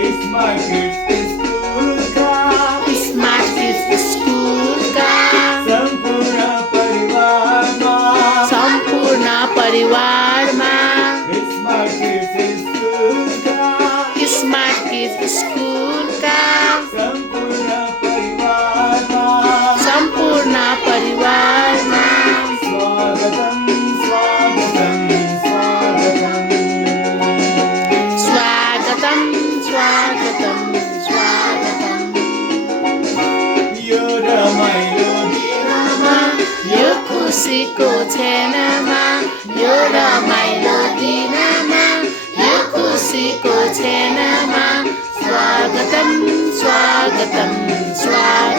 smart kids school का smart kids स्कुलका सम्पूर्ण परिवारमा स्मार्ट किड्स स्कुलका स्मार्ट किड्स स्कूलका सम्पूर्ण परिवारमा स्वागतम स्वागतम स्वागतम स्वागतम स्वागतम स्वागतम यो रमाइलो दिनमा यो खुसीको क्षणमा यो रमाइलो दिनमा यो खुसीको क्षणमा स्वागतम स्वागतम स्वागतम